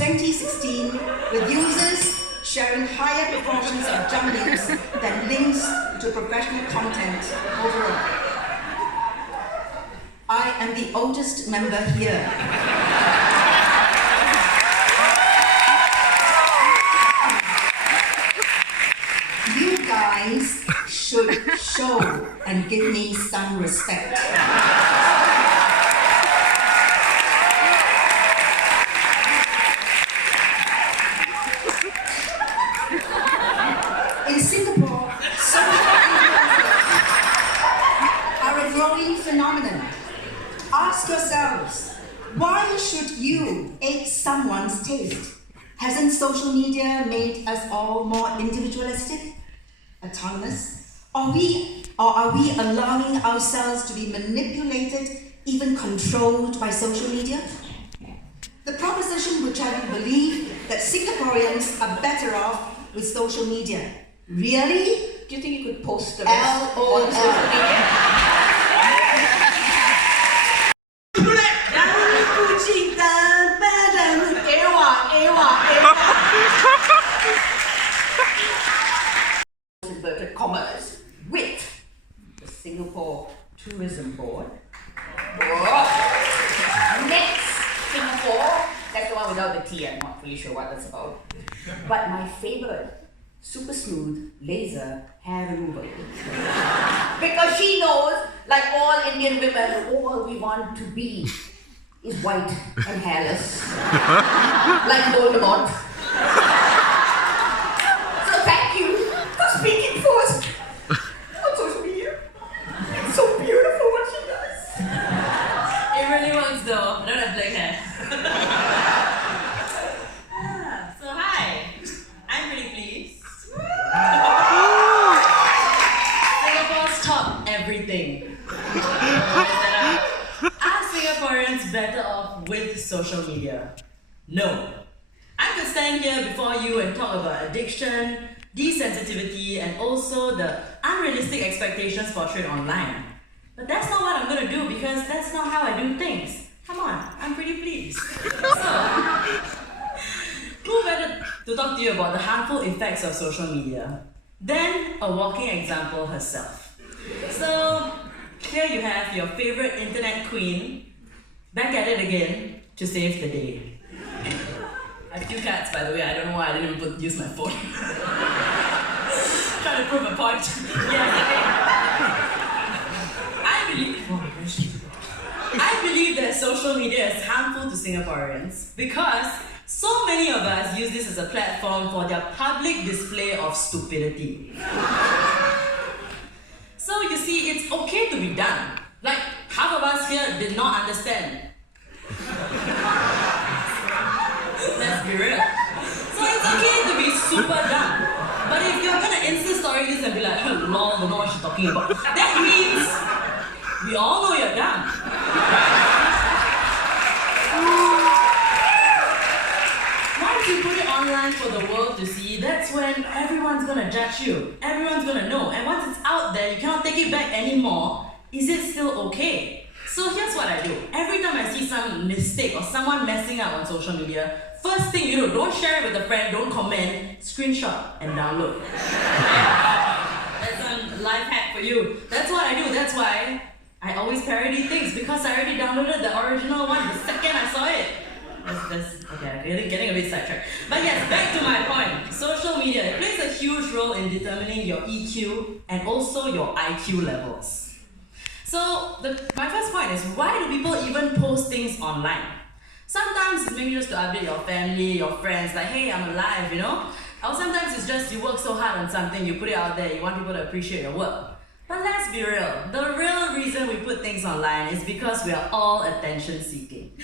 2016, with users sharing higher proportions of junk links than links to professional content overall. I am the oldest member here. You guys should show and give me some respect. In Singapore, social influencers are a growing phenomenon. Ask yourselves, why should you ape someone's taste? Hasn't social media made us all more individualistic, autonomous? Or are we allowing ourselves to be manipulated, even controlled by social media? The proposition which I believe that Singaporeans are better off with social media. Really? Do you think you could post the rest LOL. on social media? Inverted commas with the Singapore Tourism Board. Next, Singapore. That's the one without the T. I'm not really sure what that's about. But my favorite, super smooth laser hair removal. Because she knows, like all Indian women, all we want to be is white and hairless. Like Voldemort. So thank you for speaking first on social media. It's so beautiful what she does. It really works though. I don't have black hair. So hi, I'm pretty pleased. Singapore's top everything. Are Singaporeans better off with social media? No. I could stand here before you and talk about addiction, desensitivity, and also the unrealistic expectations portrayed online. But that's not what I'm gonna do because that's not how I do things. Come on, I'm pretty pleased. So, who better to talk to you about the harmful effects of social media than a walking example herself? So, here you have your favorite internet queen, back at it again to save the day. I have 2 cats, by the way. I don't know why I didn't even use my phone. Trying to prove a point. I believe that social media is harmful to Singaporeans because so many of us use this as a platform for their public display of stupidity. So you see, it's okay to be dumb. Like, half of us here did not understand. Let's be real. So it's okay to be super dumb. But if you're gonna Insta story this and be like, lol, don't know what she's talking about, that means we all know you're dumb. Once you put it online for the world to see, that's when everyone's gonna judge you. Everyone's gonna know. And once it's out there, you cannot take it back anymore. Is it still okay? So here's what I do. Every time I see some mistake or someone messing up on social media, first thing you do, don't share it with a friend, don't comment, screenshot and download. That's a life hack for you. That's what I do. That's why I always parody things, because I already downloaded the original one the second I saw it. Okay, getting a bit sidetracked. But yes, back to my point. Social media, it plays a huge role in determining your EQ and also your IQ levels. So my first point is, why do people even post things online? Sometimes it's maybe just to update your family, your friends, like, hey, I'm alive, you know? Or sometimes it's just you work so hard on something, you put it out there, you want people to appreciate your work. But let's be real, the real reason we put things online is because we are all attention seeking.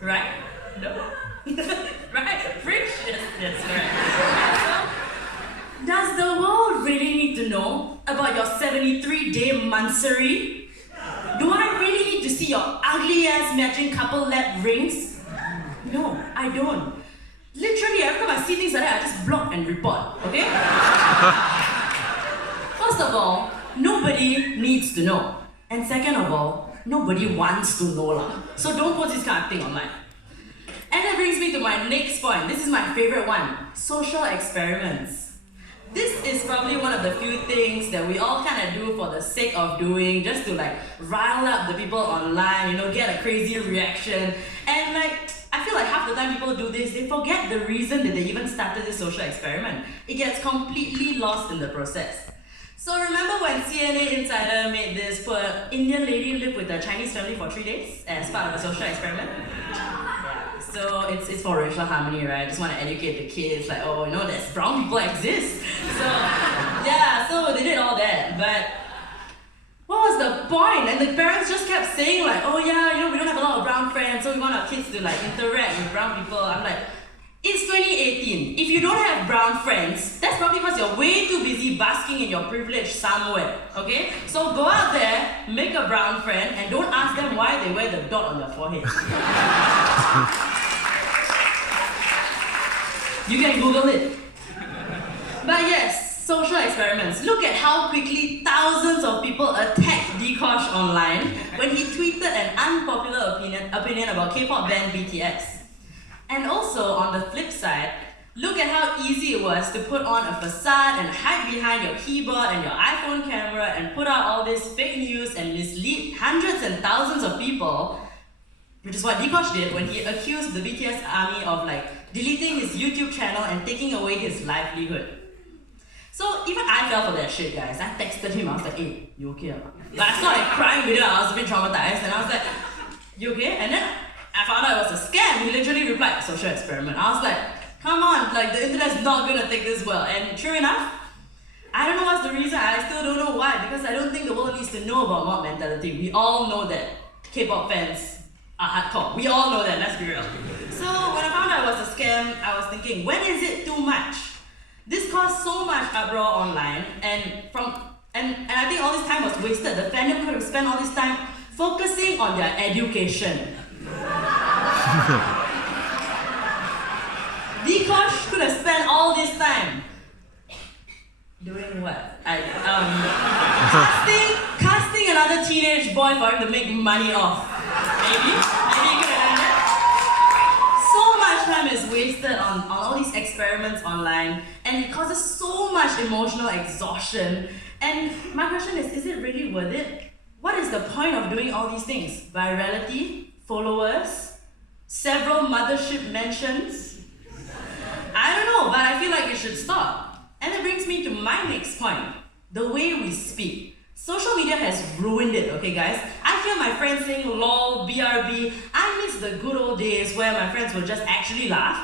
Right? No? Right? Preach? Yes, right. So, does the world really need to know about your 73-day monthsary? Do I really need to see your ugly ass matching couple lap rings? No, I don't. Literally, every time I see things like that, I just block and report, okay? First of all, nobody needs to know. And second of all, nobody wants to know lah. So don't post this kind of thing online. And the that brings me to my next point. This is my favorite one. Social experiments. This is probably one of the few things that we all kind of do for the sake of doing, just to like rile up the people online, you know, get a crazy reaction. And like, I feel like half the time people do this, they forget the reason that they even started this social experiment. It gets completely lost in the process. So remember when CNN Insider made this poor Indian lady live with a Chinese family for 3 days as part of a social experiment? So it's for racial harmony, right? I just want to educate the kids, like, oh, you know, there's brown people exist. So yeah, so they did all that, but what was the point? And the parents just kept saying like, oh yeah, you know, we don't have a lot of brown friends, so we want our kids to like interact with brown people. I'm like, it's 2018. If you don't have brown friends, that's probably because you're way too busy basking in your privilege somewhere, okay? So go out there, make a brown friend, and don't ask them why they wear the dot on their forehead. You can Google it. But yes, social experiments. Look at how quickly thousands of people attacked Dikosh online when he tweeted an unpopular opinion about K-pop band BTS. And also, on the flip side, look at how easy it was to put on a facade and hide behind your keyboard and your iPhone camera and put out all this fake news and mislead hundreds and thousands of people, which is what Dikosh did when he accused the BTS army of like deleting his YouTube channel and taking away his livelihood. So even I fell for that shit, guys. I texted him, I was like, hey, you okay? But I started crying with it, I was a bit traumatized, and I was like, you okay? And then I found out it was a scam. He literally replied, social experiment. I was like, come on, like the internet's not gonna take this well. And sure enough, I don't know what's the reason, I still don't know why, because I don't think the world needs to know about mob mentality. We all know that K-pop fans are hardcore. We all know that, let's be real. So when I found out it was a scam, I was thinking, when is it too much? This caused so much uproar online, and I think all this time was wasted. The fandom could have spent all this time focusing on their education. Dikosh could have spent all this time doing what? Casting another teenage boy for him to make money off. Maybe he could have done that. So much time is wasted on all these experiments online, and it causes so much emotional exhaustion. And my question is it really worth it? What is the point of doing all these things? Virality? Followers? Several mothership mentions? I don't know, but I feel like it should stop. And that brings me to my next point. The way we speak. Social media has ruined it, okay guys? I hear my friends saying lol, BRB. I miss the good old days where my friends would just actually laugh.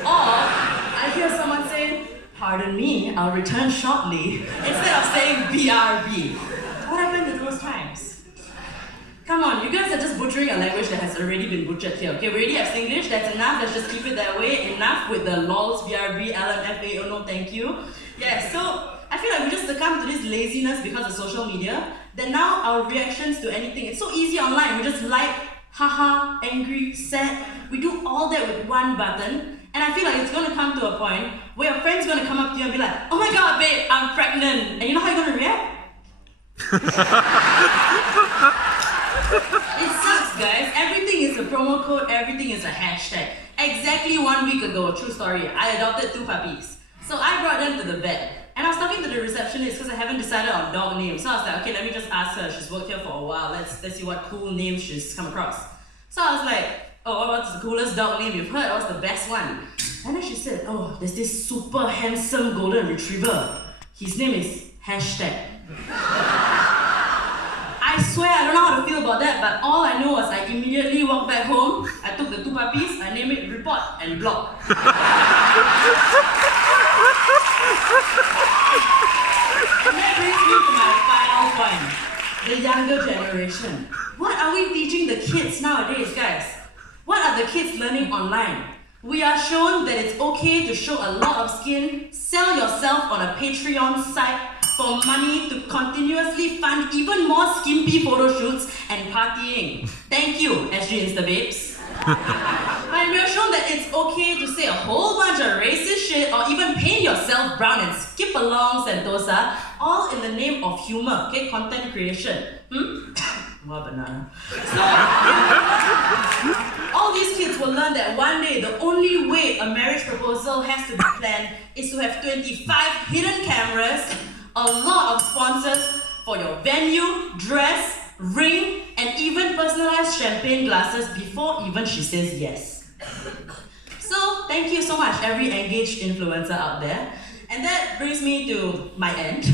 Or I hear someone say, pardon me, I'll return shortly, instead of saying BRB. What happened to those times? Come on, you guys are just butchering a language that has already been butchered here. Okay, we already have Singlish, that's enough, let's just keep it that way. Enough with the lols, BRB, LMFA, oh no thank you. Yeah, so I feel like we just succumb to this laziness because of social media, that now our reactions to anything, it's so easy online. We just like, haha, angry, sad. We do all that with one button. And I feel like it's going to come to a point where your friend's going to come up to you and be like, oh my god, babe, I'm pregnant. And you know how you're going to react? It sucks, guys. Everything is a promo code, everything is a hashtag. Exactly 1 week ago, true story, I adopted 2 puppies. So I brought them to the vet. And I was talking to the receptionist because I haven't decided on dog names. So I was like, okay, let me just ask her. She's worked here for a while. Let's see what cool names she's come across. So I was like, oh, what's the coolest dog name you've heard? What's the best one? And then she said, oh, there's this super handsome golden retriever. His name is hashtag. I swear I don't know how to feel about that, but all I know was I immediately walked back home, I took the 2 puppies, I named it Report and Block. And that brings me to my final point. The younger generation. What are we teaching the kids nowadays, guys? What are the kids learning online? We are shown that it's okay to show a lot of skin, sell yourself on a Patreon site for money to continuously fund even more skimpy photo shoots and partying. Thank you, SG Insta Babes. And we are shown that it's okay to say a whole bunch of racist shit or even paint yourself brown and skip along Sentosa, all in the name of humor, okay? Content creation. Well, banana. So, all all these kids will learn that one day the only way a marriage proposal has to be planned is to have 25 hidden cameras, a lot of sponsors for your venue, dress, ring, and even personalized champagne glasses before even she says yes. So thank you so much, every engaged influencer out there. And that brings me to my end.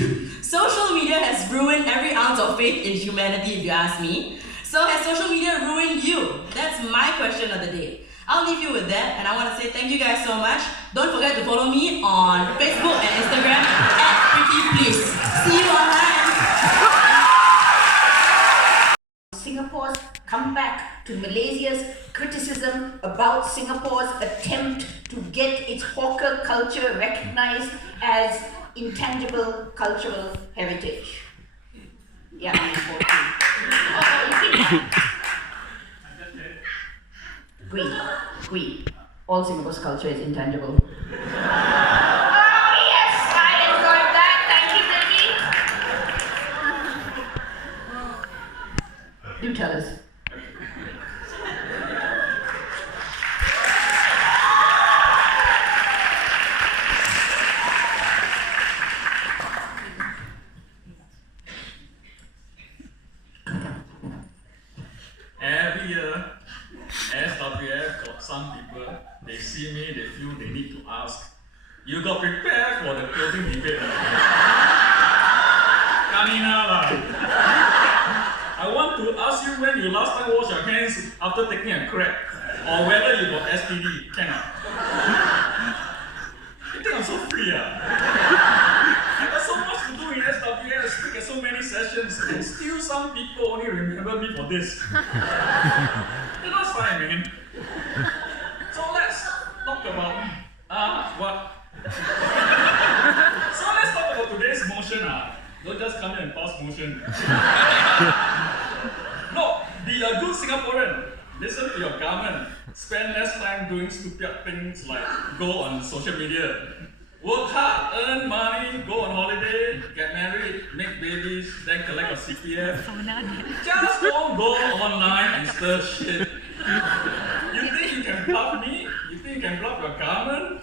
Social media has ruined every ounce of faith in humanity, if you ask me. So has social media ruined you? That's my question of the day. I'll leave you with that, and I want to say thank you guys so much. Don't forget to follow me on Facebook and Instagram @PrettyPlease. See you online. Singapore's comeback to Malaysia's criticism about Singapore's attempt to get its hawker culture recognized as intangible cultural heritage. Yeah, I'm 14. Oh, you think Agree. All Singapore's culture is intangible. Oh yes, I enjoyed that. Thank you, baby. Do tell us. Every year, SWF got some people, they see me, they feel they need to ask, you got prepared for the closing debate? Kanina lah. I want to ask you when you last time wash your hands after taking a crap, or whether you got STD. Cannot. You think I'm so free? I got so much to do in SWF, speak at so many sessions, and still some people only remember me for this. That's fine, man. So let's talk about what? So let's talk about today's motion. Don't just come here and pass motion. No, be a good Singaporean. Listen to your government. Spend less time doing stupid things like go on social media. Work hard, earn money, go on holiday, get married, make babies, then collect your CPF. Just don't go online and stir shit. You think you can bluff me? You think you can bluff your government?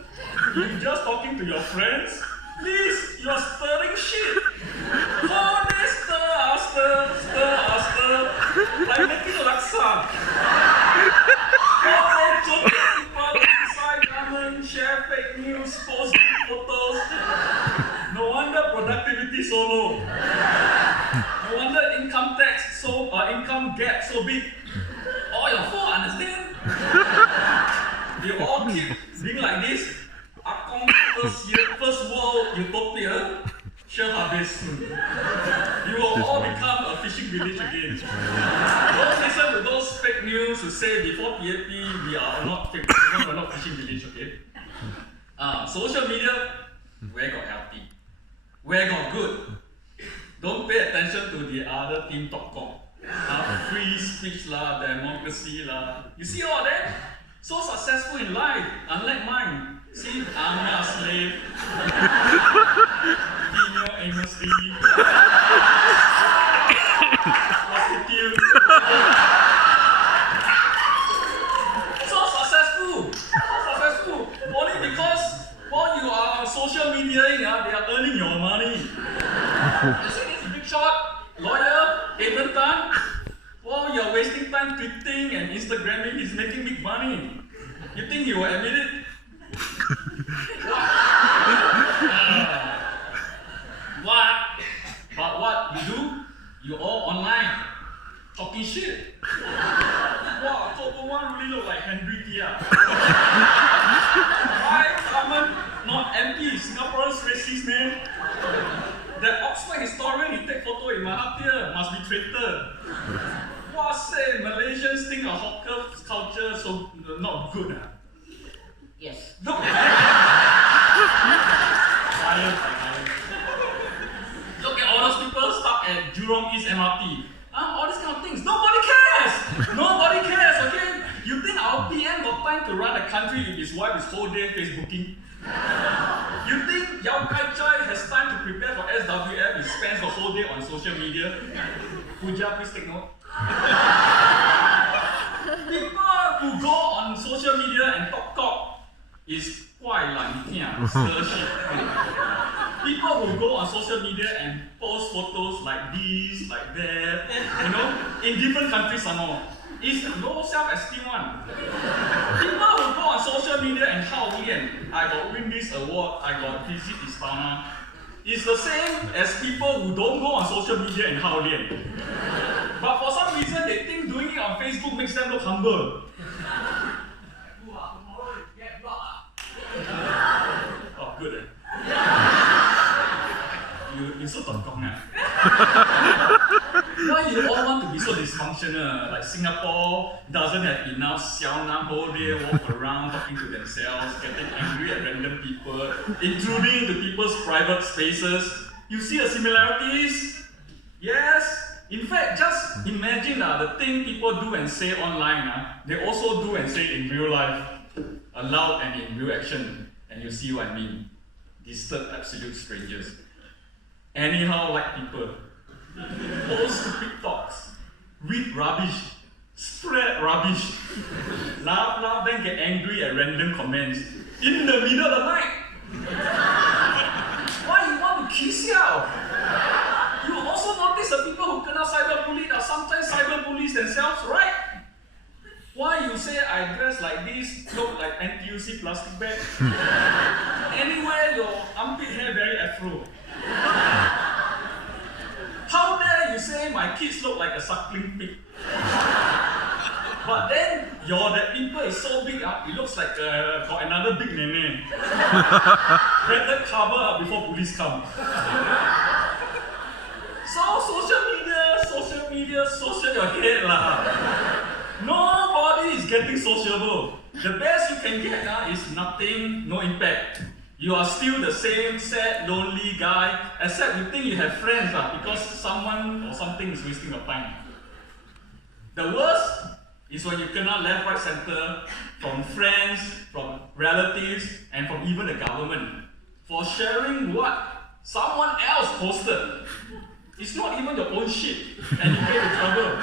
You're just talking to your friends? Please, you are stirring shit. All this stir, like making laksa. All people inside government, share fake news, post photos. No wonder productivity so low. No wonder income gap so big. All your fault, understand? You all keep being like this. Akong first world utopia, sure habis soon. You will all become a fishing village again. Don't listen to those fake news who say before PAP we are not fishing village, okay? Social media, where got healthy? Where got good? Don't pay attention to the other team talk. Free speech lah, democracy lah. You see all that? So successful in life, unlike mine. See, I'm a slave. Female aimlessly. Prostitute. So successful. Only because while you are on social media, they are earning your money. You see this big shot, lawyer, Adrian Tan, while you're wasting time tweeting and Instagramming, he's making big money. You think he will admit it? What? But what you do? You all online, talking shit. Wow, Topo One really look like Henry Tia. Why government not MP? Singaporeans racist, man. That Oxford historian he take photo in Mahathir must be traitor. What say Malaysians think a hawker culture so not good? Yes. Look. Look at all those people stuck at Jurong East MRT. All these kind of things. Nobody cares, okay? You think our PM got time to run a country if his wife is whole day Facebooking? You think Yao Kai Chai has time to prepare for SWF? He spends the whole day on social media. Puja, please take note. who go on social media and talk is quite like stir shit. People who go on social media and post photos like this, like that, you know, in different countries some more. It's low self-esteem one. People who go on social media and I got win this award, I got visit Istana. It's the same as people who don't go on social media and but for some reason they think doing it on Facebook makes them look humble. Tomorrow you get blocked. Oh, good. You so why you all want to be so dysfunctional? Like Singapore doesn't have enough xiao whole day walk around talking to themselves, getting angry at random people, intruding into people's private spaces. You see the similarities? Yes. In fact, just imagine the thing people do and say online, they also do and say in real life, aloud and in real action. And you see what I mean. Disturb absolute strangers. Anyhow like people. Post stupid talks. Read rubbish. Spread rubbish. Laugh, then get angry at random comments. In the middle of the night. Why you want to kiss yourself? You also notice the people who kena cyberbullied are sometimes cyberbullies themselves, right? Why you say I dress like this, look like NTUC plastic bag? Anyway, your armpit hair very afro. How dare you say my kids look like a suckling pig? But then your that pimple is so big, it looks like got another big nene. Better cover before police come. So social media, social your head lah. Nobody is getting sociable. The best you can get is nothing, no impact. You are still the same sad, lonely guy, except you think you have friends because someone or something is wasting your time. The worst is when you cannot left, right, center from friends, from relatives, and from even the government for sharing what someone else posted. It's not even your own shit, and you get in trouble.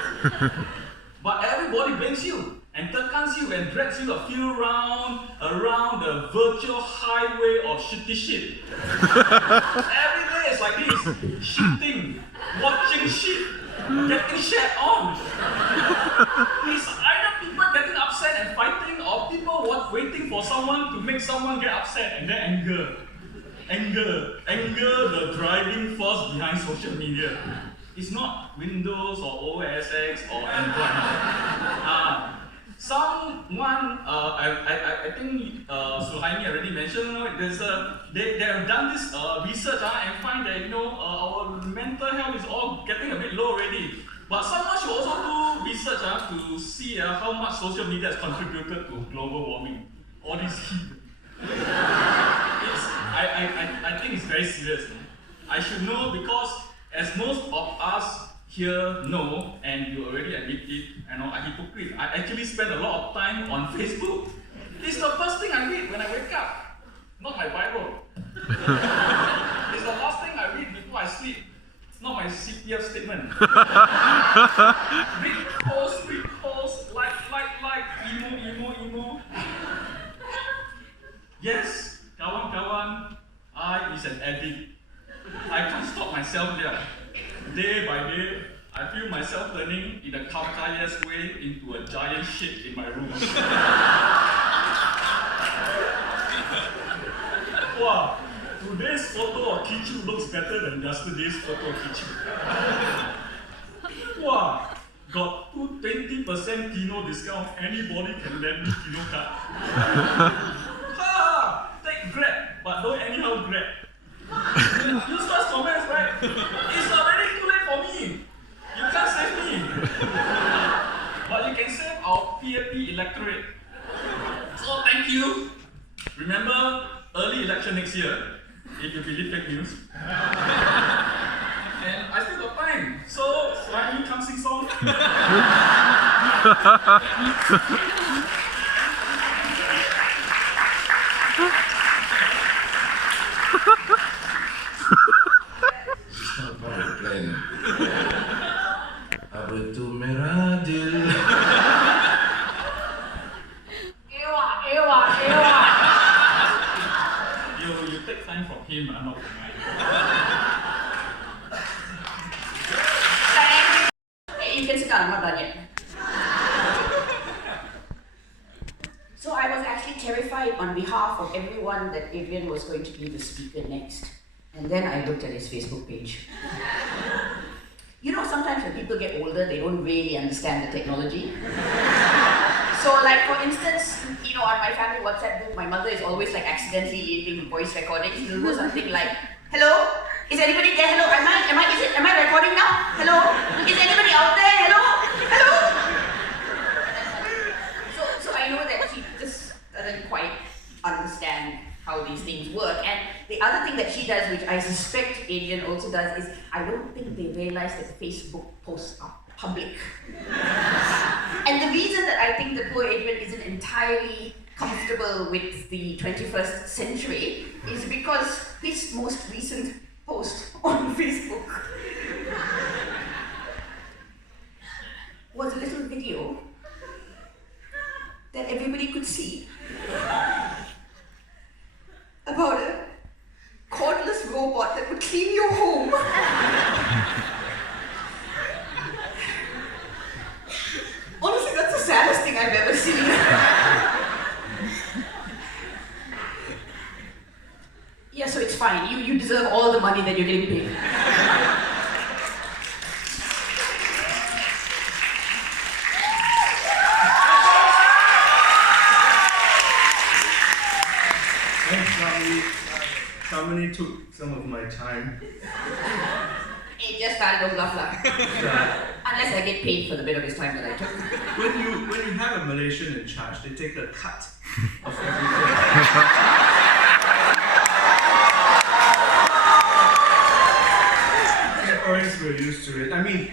But everybody blames you and tekans you and drags you a few rounds around the virtual highway of shitty shit. Every day is like this, shitting, watching shit, getting shat on. It's either people getting upset and fighting or people waiting for someone to make someone get upset and then anger, the driving force behind social media. It's not Windows or OS X or Android. Someone, I think Suhaimi already mentioned, they have done this research and find that our mental health is all getting a bit low already. But someone should also do research to see how much social media has contributed to global warming. All this heat. I think it's very serious. I should know because as most of us here know, and you already admit it, I'm a hypocrite. I actually spend a lot of time on Facebook. It's the first thing I read when I wake up, not my Bible. It's the last thing I read before I sleep, not my CPF statement. read post, like, emo. Yes, kawan, I is an addict. I can't stop myself there. Day by day, I feel myself turning in a Kafkaesque way into a giant shit in my room. Wow, today's photo of Kichu looks better than yesterday's photo of Kichu. Wow, got 20% Kino discount. Anybody can lend me Kino card. Take Grab, but don't anyhow Grab. Useless comments, right? It's already too late for me. You can't save me. But you can save our PAP electorate. So thank you. Remember, early election next year, if you believe fake news. And I still got time. So, Swami, come sing song. Apa tu merah dia? him, not for mine. Hey, you can sit down, I'm not done yet. So I was actually terrified on behalf of everyone that Adrian was going to be the speaker next. And then I looked at his Facebook page. You know, sometimes when people get older, they don't really understand the technology. So like, for instance, you know, on my family WhatsApp group, my mother is always like accidentally leaving voice recordings. She'll do something like, hello? Is anybody there? Hello? Am I recording now? Hello? Is anybody out there? Hello? Hello? So I know that she just doesn't quite understand how these things work. And the other thing that she does, which I suspect Adrian also does, is I don't think they realize that Facebook posts are public. And the reason that I think that poor Adrian isn't entirely comfortable with the 21st century is because his most recent post on Facebook was a little video that everybody could see about a cordless robot that would clean your home. Honestly, that's the saddest thing I've ever seen. Yeah, so it's fine. You deserve all the money that you're getting paid. Somebody took some of my time. It just started, don't bluff lah. Unless I get paid for the bit of his time that I took. When you have a Malaysian in charge, they take a cut of everything. Singaporeans were used to it. I mean,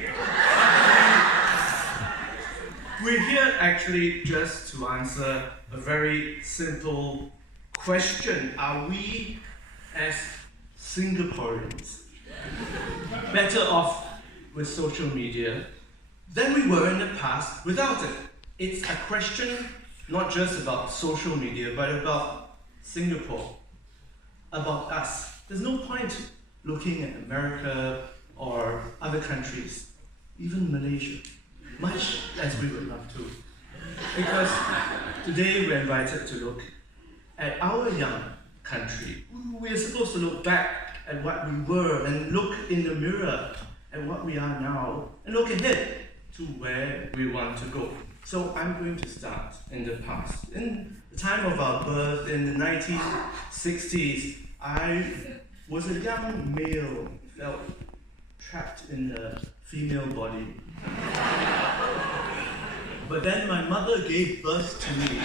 we're here actually just to answer a very simple question. Are we, as Singaporeans, better off with social media than we were in the past without it? It's a question not just about social media, but about Singapore, about us. There's no point looking at America or other countries, even Malaysia, much as we would love to. Because today we're invited to look at our young country. We're supposed to look back at what we were and look in the mirror at what we are now and look ahead to where we want to go. So I'm going to start in the past. In the time of our birth, in the 1960s, I was a young male, felt trapped in a female body. But then my mother gave birth to me.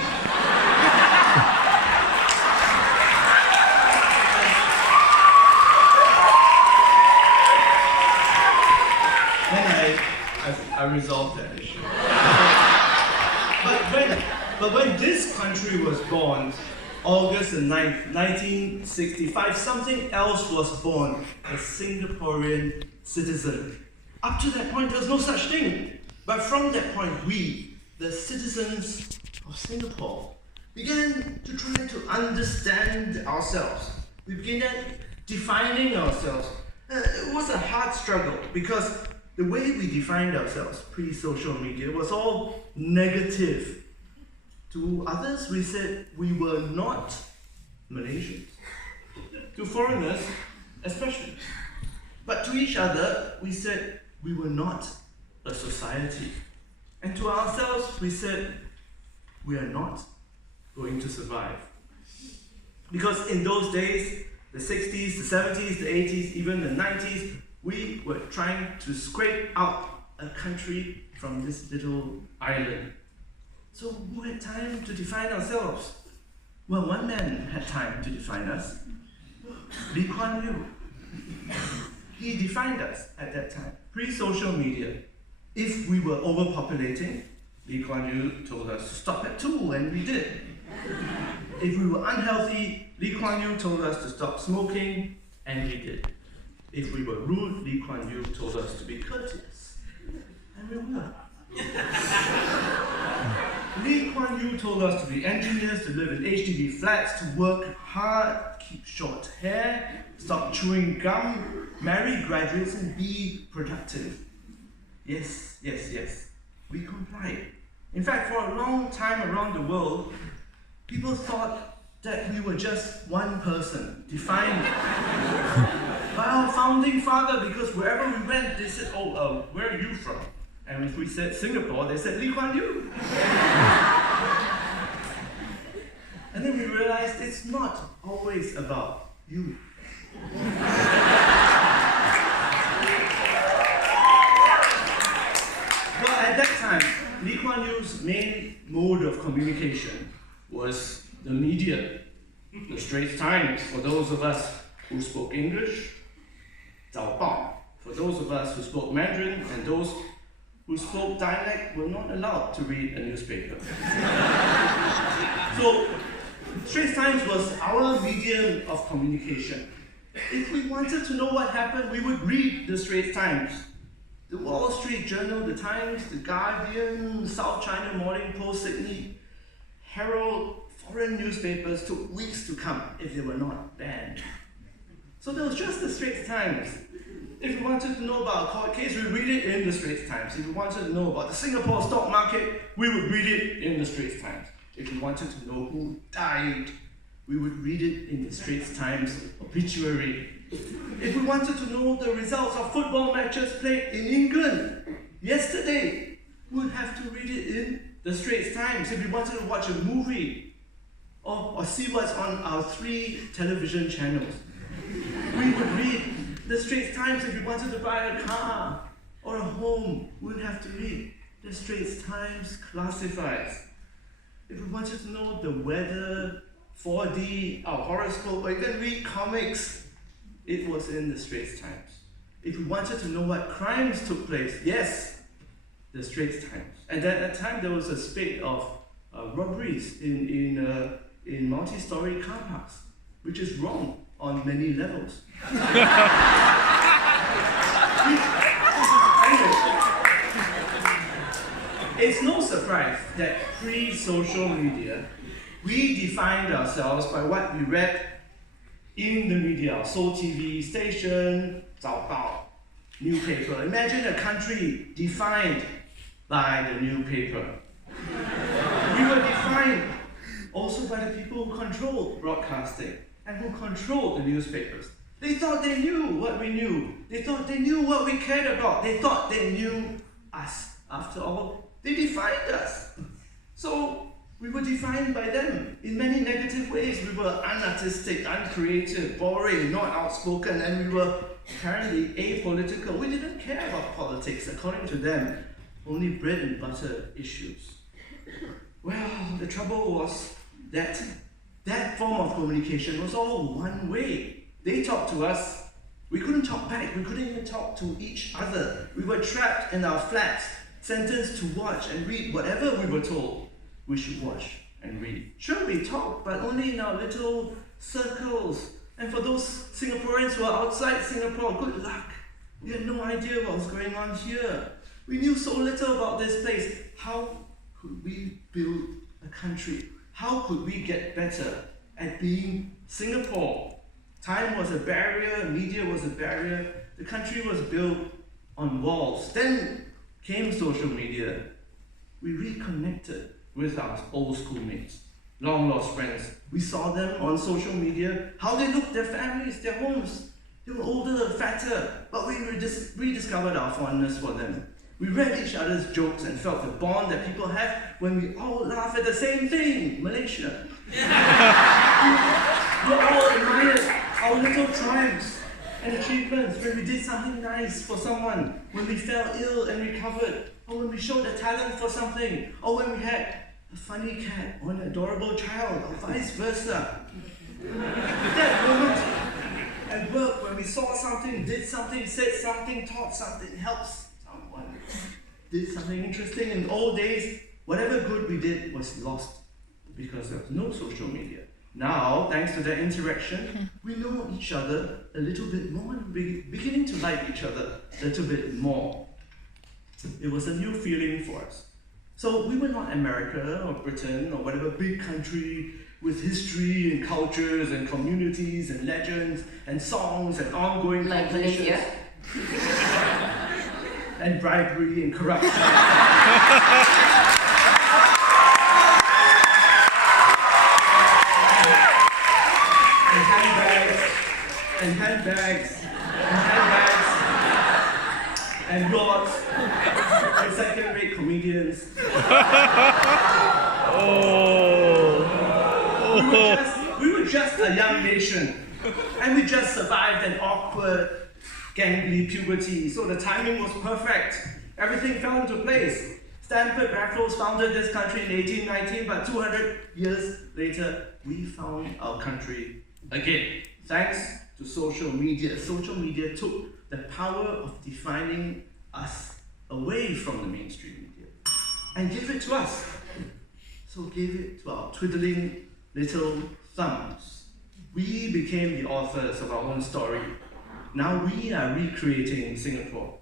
I resolved that issue. But when this country was born, August the 9th, 1965, something else was born, a Singaporean citizen. Up to that point, there was no such thing. But from that point, we, the citizens of Singapore, began to try to understand ourselves. We began defining ourselves. It was a hard struggle because the way we defined ourselves pre-social media was all negative. To others, we said we were not Malaysians. To foreigners, especially. But to each other, we said we were not a society. And to ourselves, we said we are not going to survive. Because in those days, the 60s, the 70s, the 80s, even the 90s, we were trying to scrape out a country from this little island. So who had time to define ourselves? Well, one man had time to define us. Lee Kuan Yew. He defined us at that time, pre-social media. If we were overpopulating, Lee Kuan Yew told us to stop at 2, and we did. If we were unhealthy, Lee Kuan Yew told us to stop smoking, and we did. If we were rude, Lee Kuan Yew told us to be courteous, and we were. Lee Kuan Yew told us to be engineers, to live in HDB flats, to work hard, keep short hair, stop chewing gum, marry graduates and be productive. Yes, yes, yes. We complied. In fact, for a long time around the world, people thought that we were just one person, defined by our founding father, because wherever we went, they said, oh, where are you from? And if we said Singapore, they said Lee Kuan Yew. And then we realized it's not always about you. Well, at that time, Lee Kuan Yew's main mode of communication was the media, the Straits Times for those of us who spoke English, 早报 for those of us who spoke Mandarin, and those who spoke dialect were not allowed to read a newspaper. So, Straits Times was our medium of communication. If we wanted to know what happened, we would read the Straits Times. The Wall Street Journal, the Times, the Guardian, South China Morning Post, Sydney Herald, foreign newspapers took weeks to come if they were not banned. So there was just the Straits Times. If we wanted to know about a court case, we read it in the Straits Times. If we wanted to know about the Singapore stock market, we would read it in the Straits Times. If we wanted to know who died, we would read it in the Straits Times obituary. If we wanted to know the results of football matches played in England yesterday, we would have to read it in the Straits Times. If we wanted to watch a movie or see what's on our 3 television channels, we would read the Straits Times. If we wanted to buy a car or a home, we would have to read the Straits Times classifieds. If we wanted to know the weather, 4D, our horoscope, or even read comics, it was in the Straits Times. If we wanted to know what crimes took place, yes, the Straits Times. And at that time, there was a spate of robberies in multi-story car parks, which is wrong on many levels. It's no surprise that pre-social media, we defined ourselves by what we read in the media, our Seoul TV station, 早报, newspaper. Imagine a country defined by the newspaper. We were defined also by the people who controlled broadcasting and who controlled the newspapers. They thought they knew what we knew. They thought they knew what we cared about. They thought they knew us. After all, they defined us. So we were defined by them in many negative ways. We were unartistic, uncreative, boring, not outspoken, and we were apparently apolitical. We didn't care about politics, according to them, only bread and butter issues. Well, the trouble was that that form of communication was all one way. They talked to us, we couldn't talk back, we couldn't even talk to each other. We were trapped in our flats, sentenced to watch and read whatever we were told we should watch and read. Sure, we talked, but only in our little circles. And for those Singaporeans who are outside Singapore, good luck. We had no idea what was going on here. We knew so little about this place. How could we build a country? How could we get better at being Singapore? Time was a barrier, media was a barrier. The country was built on walls. Then came social media. We reconnected with our old schoolmates, long lost friends. We saw them on social media, how they looked, their families, their homes. They were older, fatter, but we rediscovered our fondness for them. We read each other's jokes and felt the bond that people have when we all laugh at the same thing, Malaysia. We all admired our little triumphs and achievements, when we did something nice for someone, when we fell ill and recovered, or when we showed a talent for something, or when we had a funny cat or an adorable child, or vice versa. That moment at work, when we saw something, did something, said something, taught something, helped someone, did something interesting. In the old days, whatever good we did was lost because there was no social media. Now, thanks to that interaction, we know each other a little bit more and we're beginning to like each other a little bit more. It was a new feeling for us. So we were not America or Britain or whatever big country with history and cultures and communities and legends and songs and ongoing Like conversations. Malaysia? And bribery and corruption. and handbags and yachts and second-rate comedians. We were just a young nation, and we just survived an awkward, gangly puberty, so the timing was perfect. Everything fell into place. Stanford Raffles founded this country in 1819, but 200 years later, we found our country again. Thanks to social media. Social media took the power of defining us away from the mainstream media and gave it to us. So gave it to our twiddling little thumbs. We became the authors of our own story. Now we are recreating Singapore.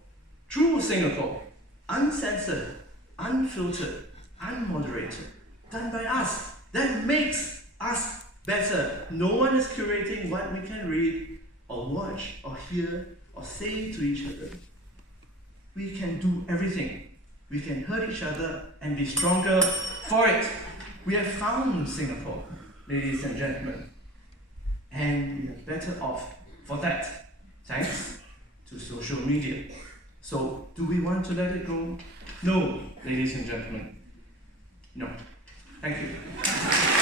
True Singapore. Uncensored, unfiltered, unmoderated. Done by us. That makes us better. No one is curating what we can read or watch or hear or say to each other. We can do everything. We can hurt each other and be stronger for it. We have found Singapore, ladies and gentlemen. And we are better off for that, thanks to social media. So, do we want to let it go? No, ladies and gentlemen. No. Thank you.